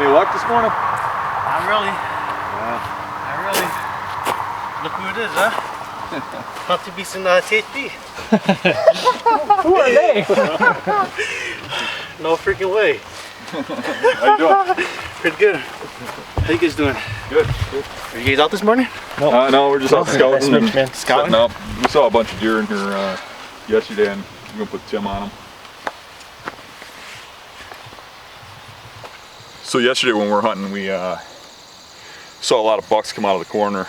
Any luck this morning? Not really. Not really. Look who it is, huh? Not to be some Tethrd. Who are they? No freaking way. How you doing? Pretty good. How you guys doing? Good. Good. Are you guys out this morning? No, no, we're just out scouting and Scouting? setting up. We saw a bunch of deer in here yesterday, and we're gonna put Tim on them. So yesterday when we were hunting, we saw a lot of bucks come out of the corner,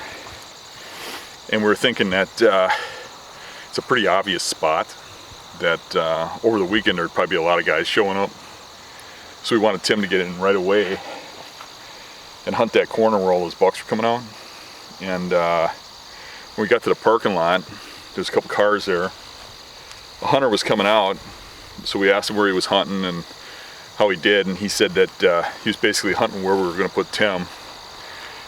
and we were thinking that it's a pretty obvious spot that over the weekend there'd probably be a lot of guys showing up. So we wanted Tim to get in right away and hunt that corner where all those bucks were coming out. And when we got to the parking lot, there's a couple cars there. A hunter was coming out, so we asked him where he was hunting and how he did, and he said that he was basically hunting where we were going to put Tim,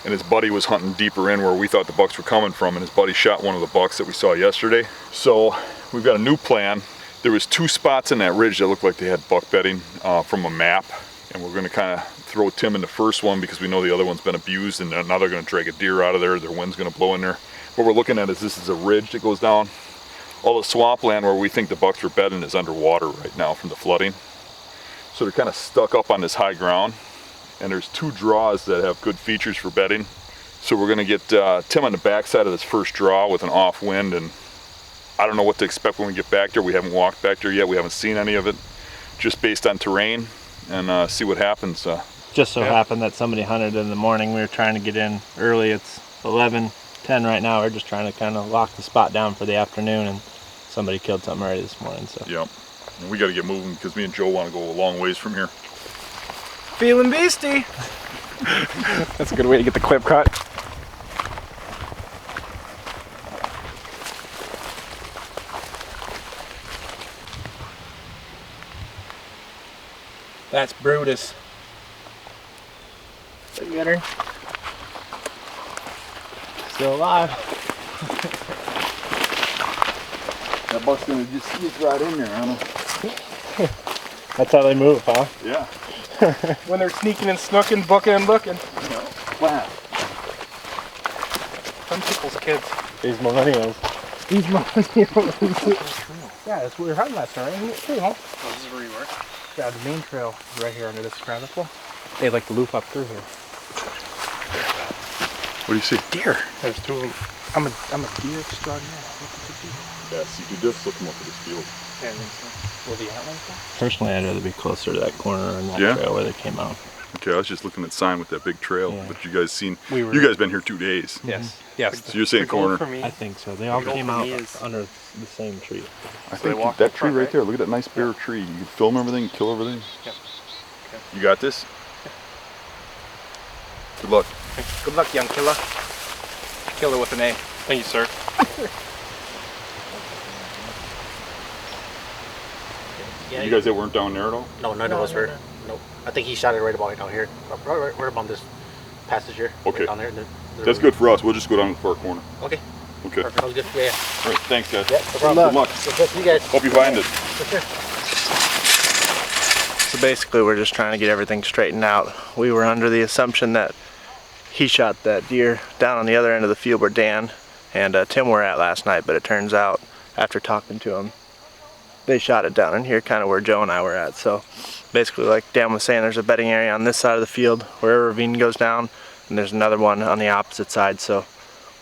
and his buddy was hunting deeper in where we thought the bucks were coming from, and his buddy shot one of the bucks that we saw yesterday. So we've got a new plan. There was 2 spots in that ridge that looked like they had buck bedding from a map, and we're going to kind of throw Tim in the first one because we know the other one's been abused, and now they're going to drag a deer out of there. Their wind's going to blow in there. What we're looking at is this is a ridge that goes down. All the swampland where we think the bucks were bedding is underwater right now from the flooding. So they're kind of stuck up on this high ground, and there's 2 draws that have good features for bedding. So we're going to get Tim on the backside of this first draw with an off wind, and I don't know what to expect when we get back there. We haven't walked back there yet. We haven't seen any of it, just based on terrain, and see what happens. Just so happened that somebody hunted in the morning. We were trying to get in early. It's 11:10 right now. We're just trying to kind of lock the spot down for the afternoon, and somebody killed something already this morning. So. Yep. And we got to get moving because me and Joe want to go a long ways from here. Feeling beastie. That's a good way to get the clip cut. That's Brutus. Did you get her? Still alive. That buck's gonna just sneak right in there, I don't know. That's how they move, huh? Yeah. When they're sneaking and snooking, booking and looking. Wow. Some people's kids. These millennials. These millennials. Yeah, that's where we were hunting last night, isn't it? Too, huh? Oh, this is where you were? Yeah, the main trail right here under this crevice. They like to loop up through here. What do you see? Deer. There's 2 of them. I'm a deer extraordinaire. Look at the deer. Yeah, see, you just look them up at this field. Yeah, I think so. Will the antlers go? Personally, I'd rather be closer to that corner and that trail where they came out. Okay, I was just looking at sign with that big trail, but you guys seen, We were- you guys been here 2 days. Yes. Yes. So you're saying the goal corner. for me. I think so. They all The goal came for out me is- under the same tree. I So they think walk that up tree front, right right? there, look at that nice bare tree. You can film everything, kill everything. Yep. Okay. You got this? Good luck. Good luck, young killer. Killer with an A. Thank you, sir. Yeah. You guys that weren't down there at all? No, none of us were. Nope. I think he shot it right about down here. Right about this passage here. Okay. Right down there. That's good for us. We'll just go down to the far corner. Okay. Okay. Perfect. That was good. Yeah. All right, thanks guys. Yeah, no problem. Good luck. Good luck to you guys. Hope you find it. For sure. So basically, we're just trying to get everything straightened out. We were under the assumption that he shot that deer down on the other end of the field where Dan and Tim were at last night, but it turns out, after talking to him, they shot it down in here, kind of where Joe and I were at. So basically, like Dan was saying, there's a bedding area on this side of the field where a ravine goes down, and there's another one on the opposite side. So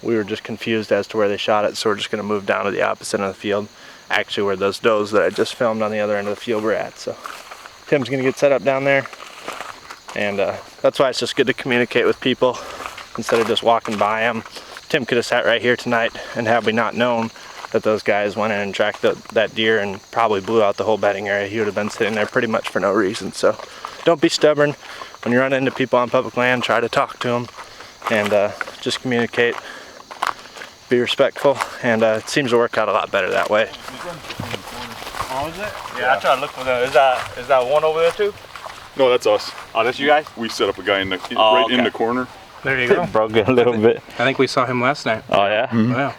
we were just confused as to where they shot it, so we're just going to move down to the opposite end of the field, actually where those does that I just filmed on the other end of the field were at. So Tim's going to get set up down there, and that's why it's just good to communicate with people instead of just walking by them. Tim could have sat right here tonight, and had we not known that those guys went in and tracked that deer and probably blew out the whole bedding area, he would have been sitting there pretty much for no reason. So don't be stubborn. When you run into people on public land, try to talk to them and just communicate. Be respectful, and it seems to work out a lot better that way. Oh, is it? Yeah, I tried to look for them. Is that one over there too? No, that's us. Oh, that's you guys? We set up a guy in the Oh, in the corner. There you go. Broke it a little bit. I think we saw him last night. Oh yeah? Wow.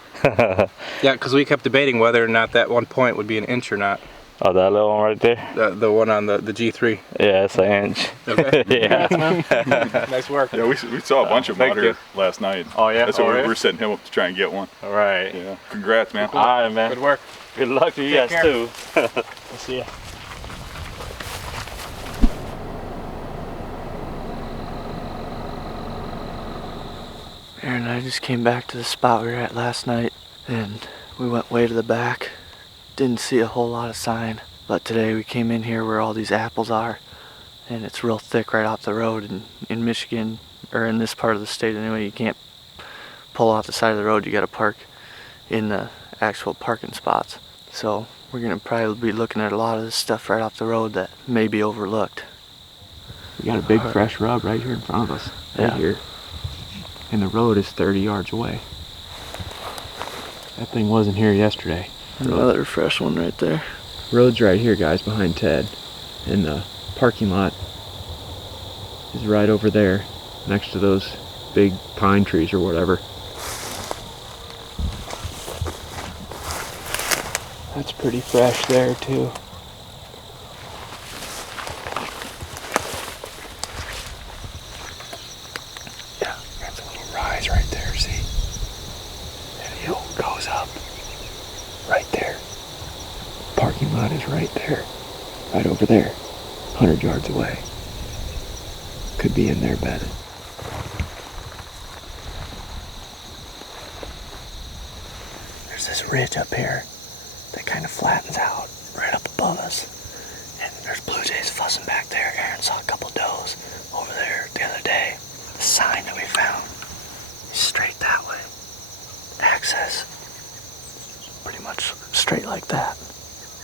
Yeah, because we kept debating whether or not that one point would be an inch or not. Oh, that little one right there? The one on the G3. Yeah, it's an inch. Okay. Yeah. Nice work. Yeah, we saw a bunch of them out here last night. Oh, yeah? That's why Oh, we're really? setting him up to try and get one. All right. Yeah. Congrats, man. All right, man. Good work. Good luck to you guys, care. too. We'll see ya. Aaron and I just came back to the spot we were at last night, and we went way to the back. Didn't see a whole lot of sign, but today we came in here where all these apples are, and it's real thick right off the road. And in Michigan, or in this part of the state anyway, you can't pull off the side of the road. You gotta park in the actual parking spots. So we're gonna probably be looking at a lot of this stuff right off the road that may be overlooked. We got a big fresh rub right here in front of us. Right here. And the road is 30 yards away. That thing wasn't here yesterday. Another fresh one right there. Road's right here, guys, behind Ted. And the parking lot is right over there, next to those big pine trees or whatever. That's pretty fresh there, too. Yeah, that's a little rise right there, see? And the hill goes up right there. Parking lot is right there, right over there, 100 yards away. Could be in their bed. There's this ridge up here that kind of flattens out right up above us. And there's blue jays fussing back there. Aaron saw a couple does over there the other day. The sign that we found is straight that way. Access pretty much straight like that.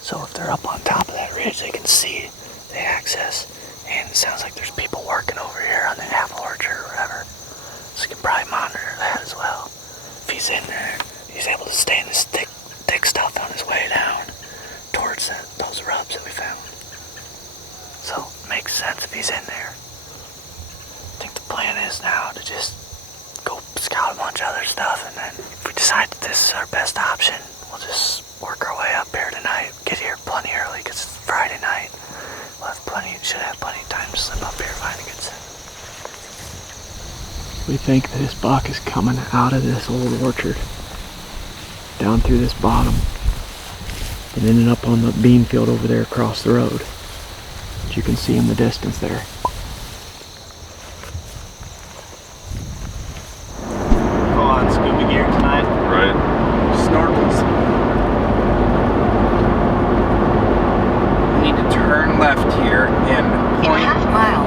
So if they're up on top of that ridge, they can see the access. And it sounds like there's people working over here on the apple orchard or whatever. So you can probably monitor that as well. If he's in there, he's able to stay in this thick stuff on his way down towards those rubs that we found. So it makes sense if he's in there. I think the plan is now to just go scout a bunch of other stuff, and then if we decide that this is our best option, we'll just work our way up here tonight. Get here plenty early because it's Friday night. We'll have should have plenty of time to slip up here, find a good set. We think that this buck is coming out of this old orchard, down through this bottom, and ending up on the bean field over there across the road, which you can see in the distance there. Go on scuba gear tonight. Right. Snorkels. We need to turn left here and In a half mile,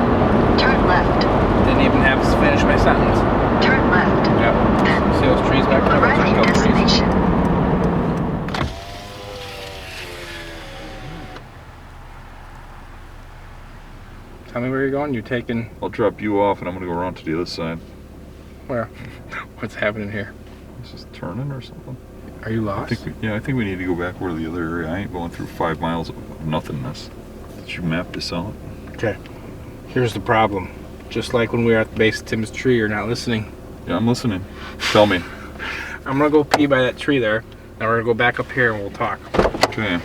turn left. didn't even have to finish my sentence. Turn left. Yep. Then See those trees back there? Those arrive are at kill trees. destination. Tell me where you're going. You're taking I'll drop you off and I'm gonna go around to the other side. where? What's happening here? This is turning or something. Are you I lost? think we need to go back over to the other area. I ain't going through 5 miles of nothingness. Did you map this out? Okay. Here's the problem. Just like when we were at the base of Tim's tree, you're not listening. Yeah, I'm listening. Tell me. I'm gonna go pee by that tree there. Now we're gonna go back up here and we'll talk. Okay.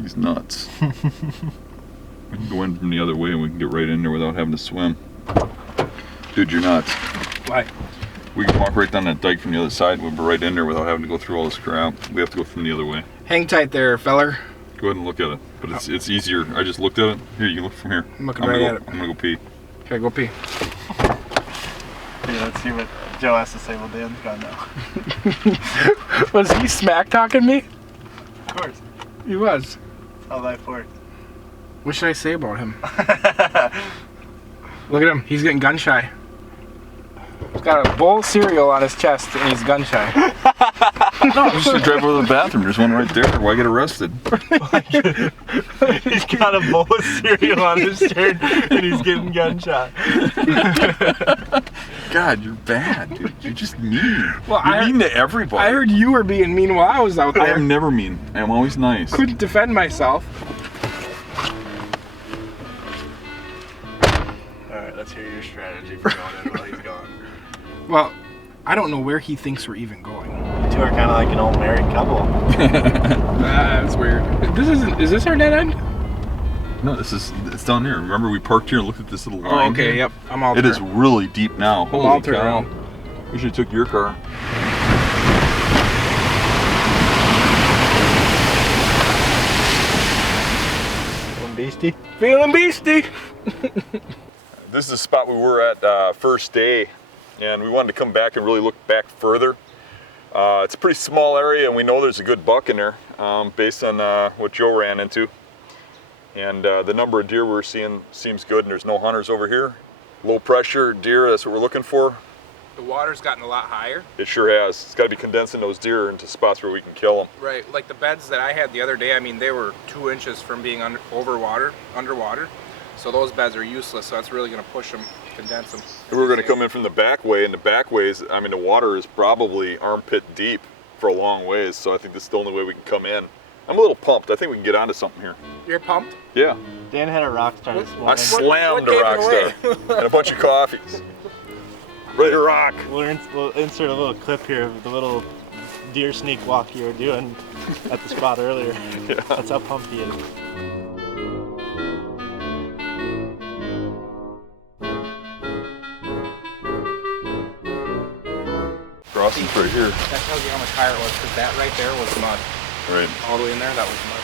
He's nuts. We can go in from the other way and we can get right in there without having to swim. Dude, you're nuts. Why? We can walk right down that dike from the other side and we'll be right in there without having to go through all this crap. We have to go from the other way. Hang tight there, feller. Go ahead and look at it. But it's easier. I just looked at it. Here, you can look from here. I'm looking right at it. I'm gonna go pee. Okay, go pee. Yeah, let's see what Joe has to say while Dan's gone now. Was he smack talking me? Of course. He was. How life works. What should I say about him? Look at him. He's getting gun shy. He's got a bowl of cereal on his chest and he's gun shy. No, just to drive over to the bathroom. There's one right there. Why get arrested? He's got a bowl of cereal on his shirt and he's getting gunshot. God, you're bad, dude. You're just mean. Well, you're mean to everybody. I heard you were being mean while I was out I there. am never mean. I am always nice. Couldn't defend myself. Alright, let's hear your strategy for going in while he's gone. Well, I don't know where he thinks we're even going. You two are kind of like an old married couple. That's weird. Is this our dead end? No, it's down there. Remember we parked here and looked at this little Oh, line okay, here? yep. I'm all It is really deep now. all Holy turned cow. around. We should have took your car. Beastie? Feeling beastie. This is the spot we were at first day, and we wanted to come back and really look back further. It's a pretty small area, and we know there's a good buck in there based on what Joe ran into. And the number of deer we're seeing seems good, and there's no hunters over here. Low pressure deer, that's what we're looking for. The water's gotten a lot higher. It sure has. It's got to be condensing those deer into spots where we can kill them. Right, like the beds that I had the other day, I mean, they were 2 inches from being underwater. So those beds are useless, so that's really going to push them, condense them. We're going to come in from the back way, and the back ways, I mean, the water is probably armpit deep for a long ways, so I think this is the only way we can come in. I'm a little pumped. I think we can get onto something here. You're pumped? Yeah. Dan had a rock star this morning. I slammed what a rock gave star and a bunch of coffees. Ready to rock. We'll insert a little clip here of the little deer sneak walk you were doing at the spot earlier. Yeah. That's how pumped he is. Crossing's right here. That tells you how much higher it was, because that right there was mud. Right. All the way in there, that was mud.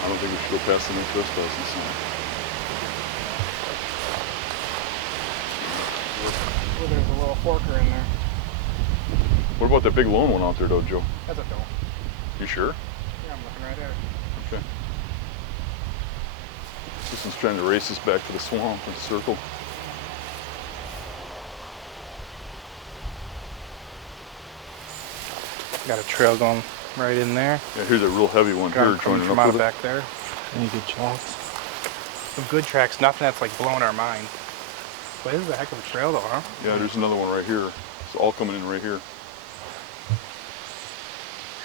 I don't think we should go past the no trespassing sign. Oh, there's a little forker in there. What about that big lone one out there though, Joe? That's a doe. You sure? Yeah, I'm looking right at it. Okay. This one's trying to race us back to the swamp in a circle. Got a trail going right in there. Yeah, here's a real heavy one Got here him coming joining from up out with it. back there. Any good tracks? Some good tracks, nothing that's like blowing our mind. But this is a heck of a trail though, huh? Yeah, there's another one right here. It's all coming in right here.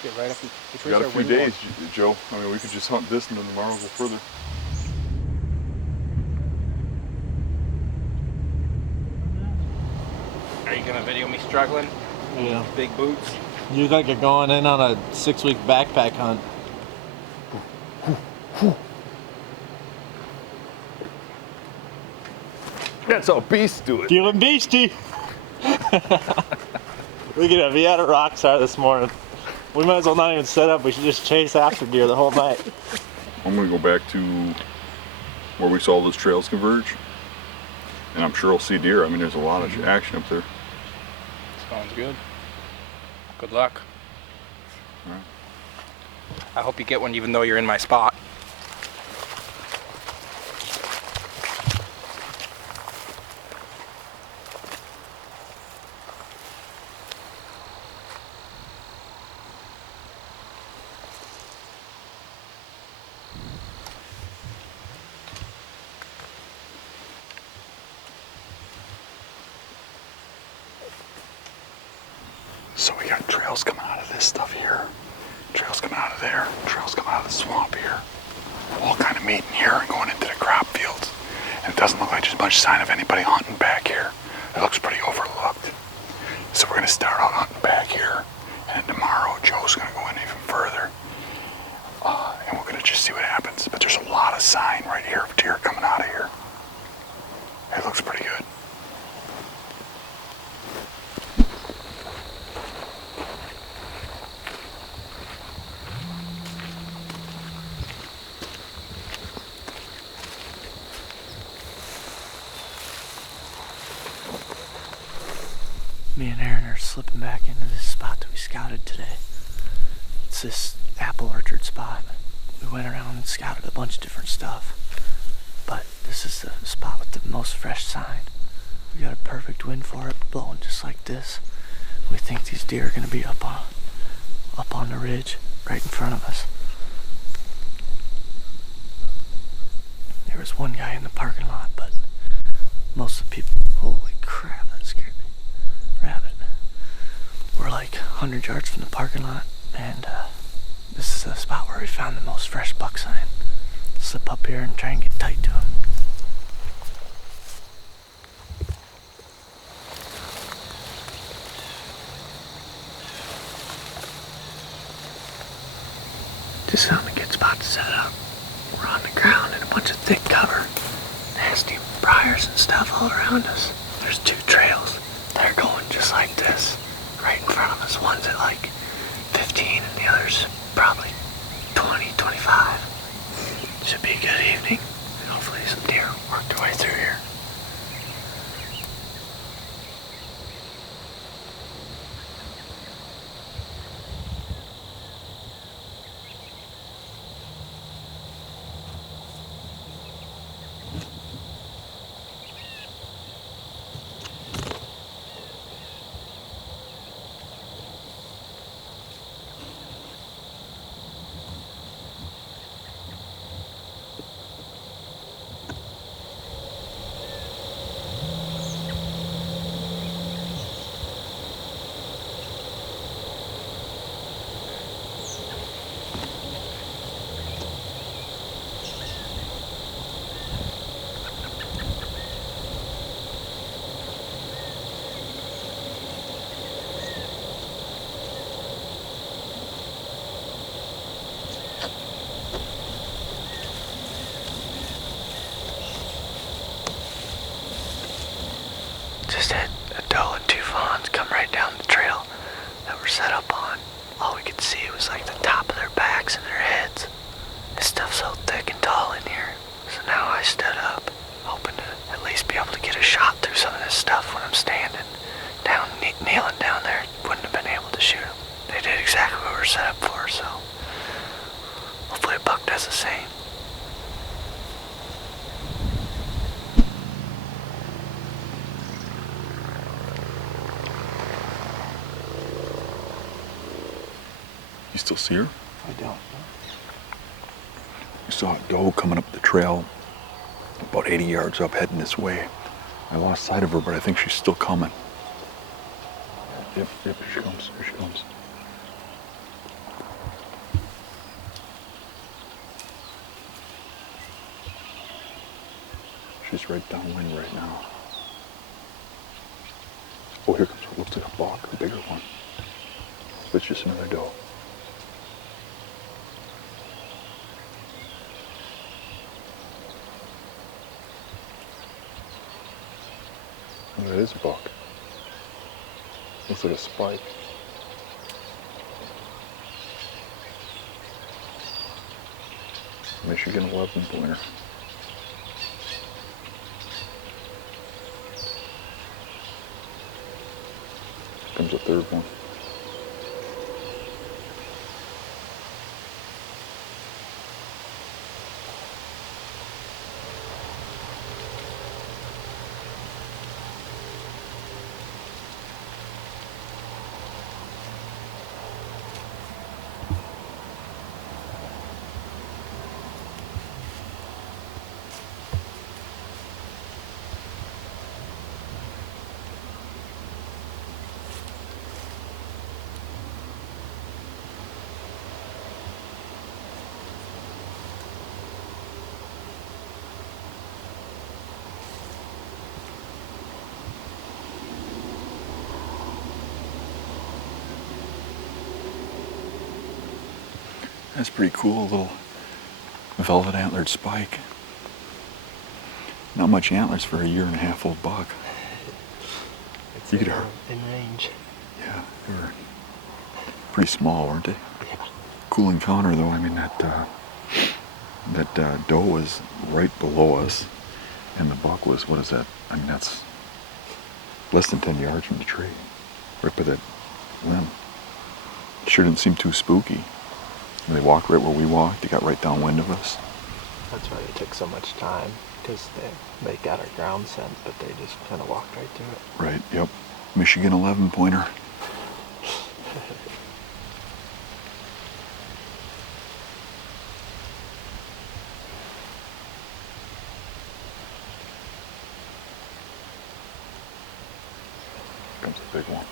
Get right up. We got a few days, Joe. I mean, we could just hunt this and then tomorrow go further. Are you gonna video me struggling? Yeah. Big boots. You look like you're going in on a 6-week backpack hunt. That's how beasts do it. Feeling beastie. We could have had a rock star this morning. We might as well not even set up. We should just chase after deer the whole night. I'm gonna go back to where we saw those trails converge. And I'm sure I'll see deer. I mean, there's a lot of action up there. Sounds good. Good luck. All right. I hope you get one even though you're in my spot. So we got trails coming out of this stuff here, trails coming out of there, trails coming out of the swamp here, all kind of meeting here and going into the crop fields. And it doesn't look like there's much sign of anybody hunting back here. It looks pretty overlooked. So we're gonna start out hunting back here, and tomorrow Joe's gonna go in even further. And we're gonna just see what happens. But there's a lot of sign right here of deer coming out of here. It looks pretty good. Me and Aaron are slipping back into this spot that we scouted today. It's this apple orchard spot. We went around and scouted a bunch of different stuff, but this is the spot with the most fresh sign. We got a perfect wind for it, blowing just like this. We think these deer are gonna be up on the ridge right in front of us. There was one guy in the parking lot, but most of the people, holy crap, that scared me. Rabbit. We're like 100 yards from the parking lot, and this is the spot where we found the most fresh buck sign. Slip up here and try and get tight to him. Just found a good spot to set up. We're on the ground in a bunch of thick cover. Nasty briars and stuff all around us. There's 2 trails that are going just like this. Right in front of us. One's at like 15 and the other's probably 20, 25. Should be a good evening. And hopefully some deer work their way through here. Just had a doe and 2 fawns come right down the trail that we're set up on. All we could see was like the top of their backs and their heads. This stuff's so thick and tall in here. So now I stood up, hoping to at least be able to get a shot through some of this stuff when I'm standing down, kneeling down there. Wouldn't have been able to shoot them. They did exactly what we were set up for, so hopefully a buck does the same. You still see her? I don't. We saw a doe coming up the trail about 80 yards up heading this way. I lost sight of her, but I think she's still coming. Yep, here she comes, here she comes. She's right downwind right now. Oh, here comes what looks like a buck, a bigger one. It's just another doe. Oh, that is a buck. Looks like a spike. Michigan 11 pointer. Comes a 3rd one. That's pretty cool, a little velvet antlered spike. Not much antlers for a 1.5-year-old buck. It's You could in, hear- in range. Yeah, they were pretty small, weren't they? Yeah. Cool encounter though. I mean that doe was right below us, and the buck was, what is that? I mean that's less than 10 yards from the tree, right by that limb. Sure didn't seem too spooky. And they walked right where we walked. They got right downwind of us. That's why it took so much time, because they got our ground scent, but they just kind of walked right through it. Right. Yep. Michigan 11 pointer. Comes a big one.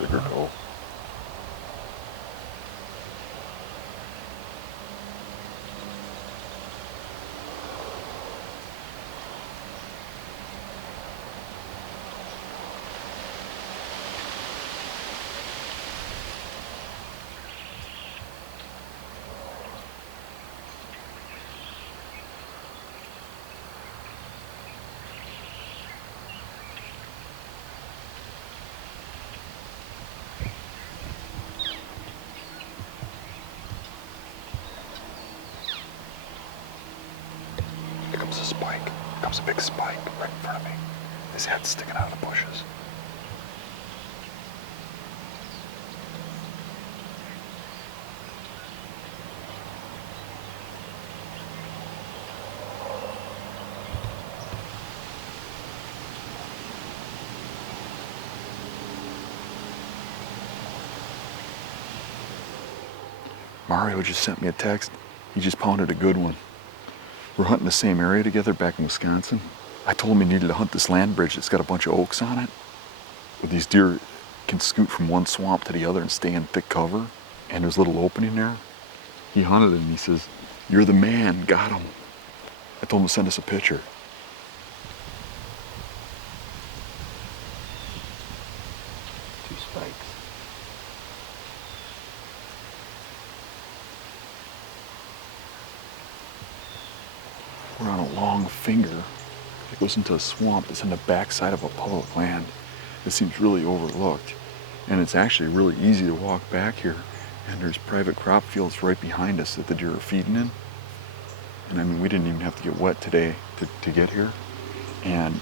Bigger doe. There's a big spike right in front of me. His head's sticking out of the bushes. Mario just sent me a text. He just pounded a good one. We're hunting the same area together back in Wisconsin. I told him he needed to hunt this land bridge that's got a bunch of oaks on it. Where these deer can scoot from one swamp to the other and stay in thick cover. And there's a little opening there. He hunted it and he says, "You're the man, got him." I told him to send us a picture. Two spikes. We're on a long finger that goes into a swamp that's in the backside of a public land. It seems really overlooked. And it's actually really easy to walk back here. And there's private crop fields right behind us that the deer are feeding in. And I mean, we didn't even have to get wet today to get here. And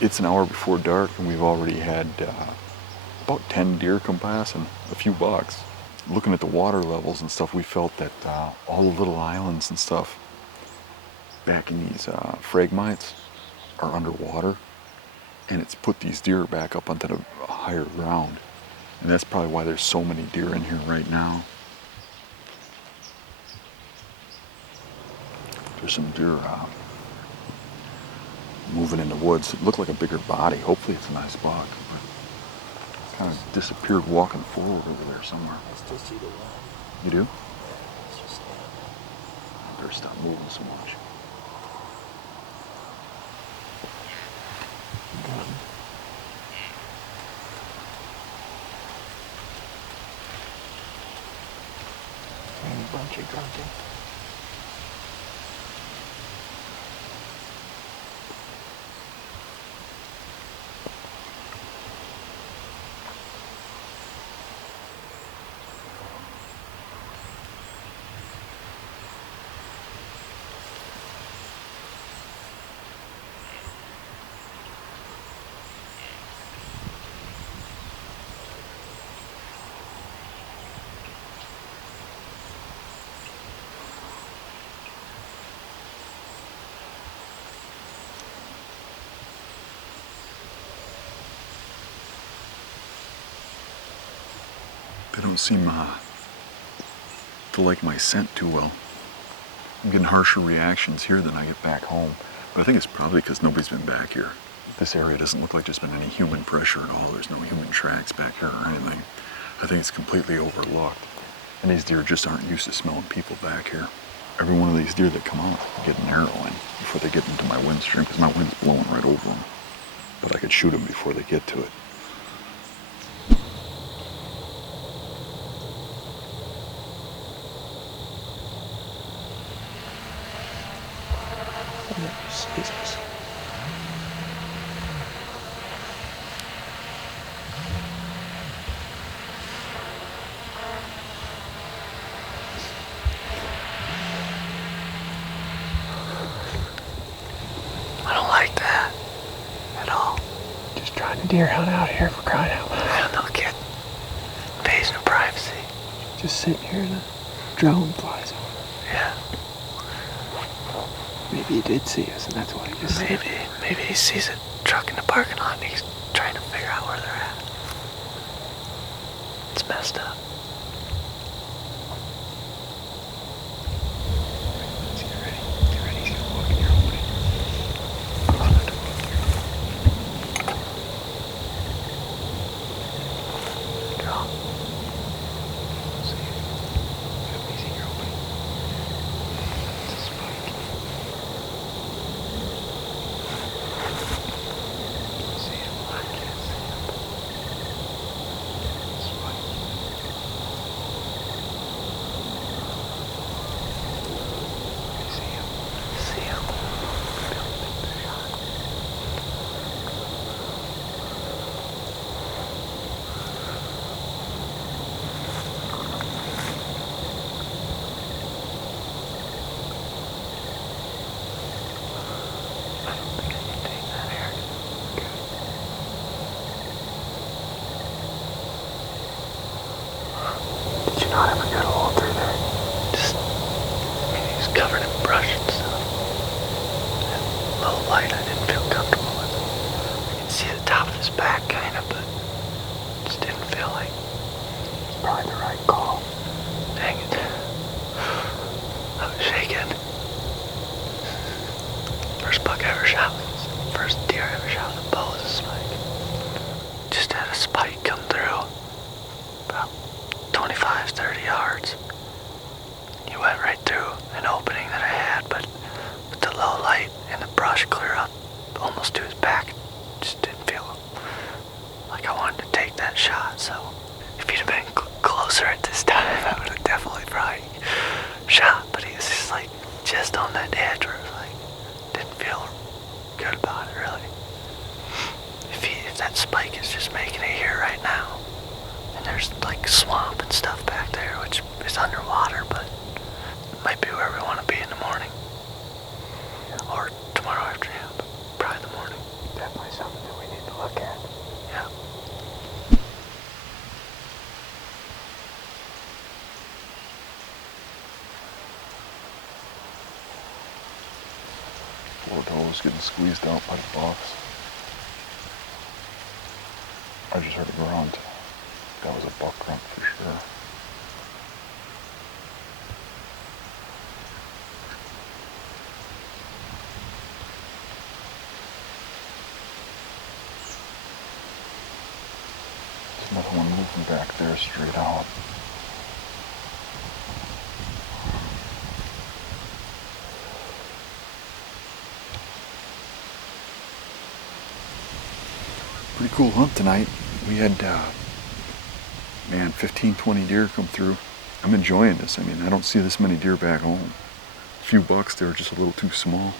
it's an hour before dark and we've already had about 10 deer come past and a few bucks. Looking at the water levels and stuff, we felt that all the little islands and stuff back in these phragmites are underwater, and it's put these deer back up onto the higher ground. And that's probably why there's so many deer in here right now. There's some deer moving in the woods. It looked like a bigger body. Hopefully it's a nice buck, but it kind of disappeared walking forward over there somewhere. I still see the one. You do? It's just I better stop moving so much. a bunch of grunting. They don't seem to like my scent too well. I'm getting harsher reactions here than I get back home. But I think it's probably because nobody's been back here. This area doesn't look like there's been any human pressure at all. There's no human tracks back here or anything. I think it's completely overlooked. And these deer just aren't used to smelling people back here. Every one of these deer that come out get an arrow in before they get into my windstream, because my wind's blowing right over them. But I could shoot them before they get to it. Jesus. I don't like that at all. Just trying to deer hunt out here, for crying out loud. I don't know, kid. Invasion of privacy. Just sitting here and a drone flies over. Yeah. Maybe he did see us, and that's why he just maybe he sees a truck in the parking lot and he's trying to figure out where they're at. It's messed up. Let's get ready. Get ready. He's gonna walk in your opening. Draw. See. He's in your opening. It's a spike. See him? I can't see him. Spike. not have a good hole through there. Just, he was covered in brush and stuff. And low light, I didn't feel comfortable with. I could see the top of his back, kind of, but just didn't feel like it's probably the right call. Dang it. I was shaking. First buck I ever shot was, first deer I ever shot with a bow was a spike. Just had a spike come through about 25, 30 yards. He went right through an opening that I had, but with the low light and the brush clear up almost to his back, just didn't feel like I wanted to take that shot. So if he'd have been closer at this time, I would have definitely probably shot, but he was just like just on that edge where it was like didn't feel good about it really. If that spike is just making it here right now, and there's like swamp and stuff back there which is underwater, but it might be where we want to be in the morning. Or tomorrow afternoon, but probably the morning. Definitely something that we need to look at. Yeah. Poor doe was getting squeezed out by the box. I just heard a grunt. That was a buck grunt for sure. There's another one moving back there straight out. Pretty cool hunt tonight. We had, man, 15, 20 deer come through. I'm enjoying this. I mean, I don't see this many deer back home. A few bucks, they were just a little too small.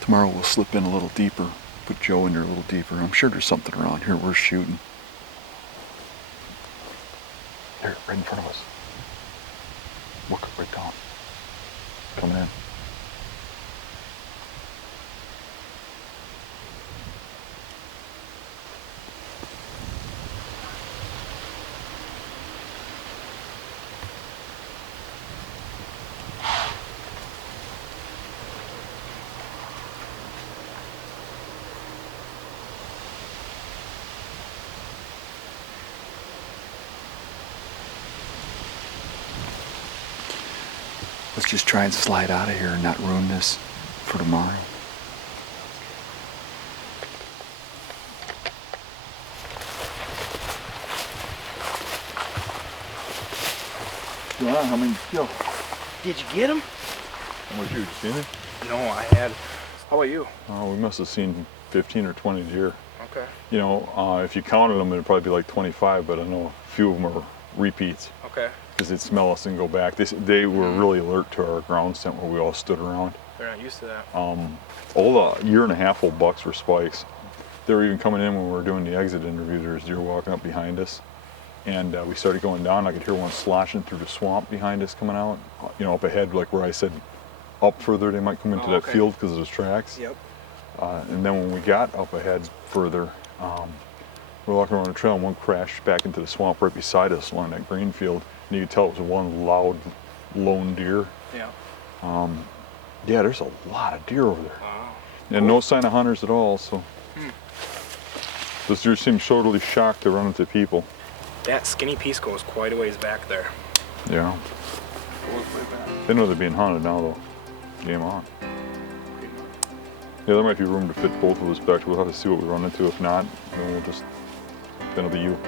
Tomorrow we'll slip in a little deeper, put Joe in there a little deeper. I'm sure there's something around here worth shooting. There, right in front of us. Look, right down. Coming in. Let's just try and slide out of here and not ruin this for tomorrow. How many kill? Did you get him? How much you seen it? No, I had. How about you? Oh, we must have seen 15 or 20 deer. Okay. You know, if you counted them, it'd probably be like 25, but I know a few of them are repeats. Okay. Because they'd smell us and go back. They were really alert to our ground scent where we all stood around. They're not used to that. All the year-and-a-half-old bucks were spikes. They were even coming in when we were doing the exit interview. There was deer walking up behind us. And we started going down. I could hear one sloshing through the swamp behind us coming out. You know, up ahead, like where I said up further, they might come into that field because of those tracks. Yep. And then when we got up ahead further, we were walking around the trail and one crashed back into the swamp right beside us along that green field. And you could tell it was one loud, lone deer. Yeah. Yeah, there's a lot of deer over there. Wow. And no sign of hunters at all, so. Those deer seem totally shocked to run into people. That skinny piece goes quite a ways back there. Yeah. They know they're being hunted now, though. Game on. Yeah, there might be room to fit both of us back. We'll have to see what we run into. If not, then it'll be you.